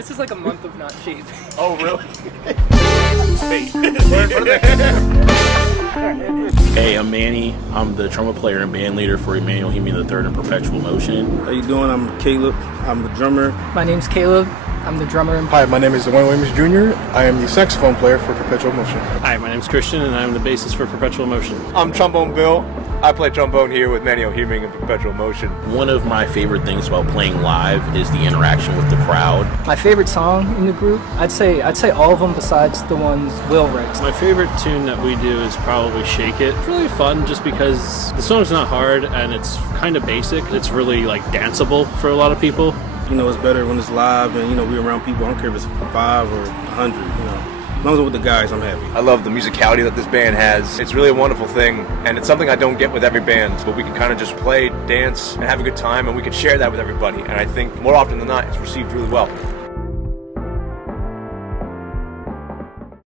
This is like a month of not shaving. Oh, really? Hey, I'm Manny. I'm the trumpet player and band leader for Emmanuel Hemi III in Perpetual Motion. How you doing? I'm Caleb. I'm the drummer. My name's Caleb. I'm the drummer. Hi, my name is Dwayne Williams Jr. I am the saxophone player for Perpetual Motion. Hi, my name's Christian, and I'm the bassist for Perpetual Motion. I'm Trombone Bill. I play trombone here with Manny O'Heming in Perpetual Motion. One of my favorite things about playing live is the interaction with the crowd. My favorite song in the group, I'd say all of them besides the ones Will writes. My favorite tune that we do is probably Shake It. It's really fun just because the song's not hard and it's kind of basic. It's really like danceable for a lot of people. You know, it's better when it's live and, you know, we're around people. I don't care if it's 5 or 100, you know. As long as I'm with the guys, I'm happy. I love the musicality that this band has. It's really a wonderful thing, and it's something I don't get with every band, but we can kind of just play, dance, and have a good time, and we can share that with everybody. And I think more often than not, it's received really well.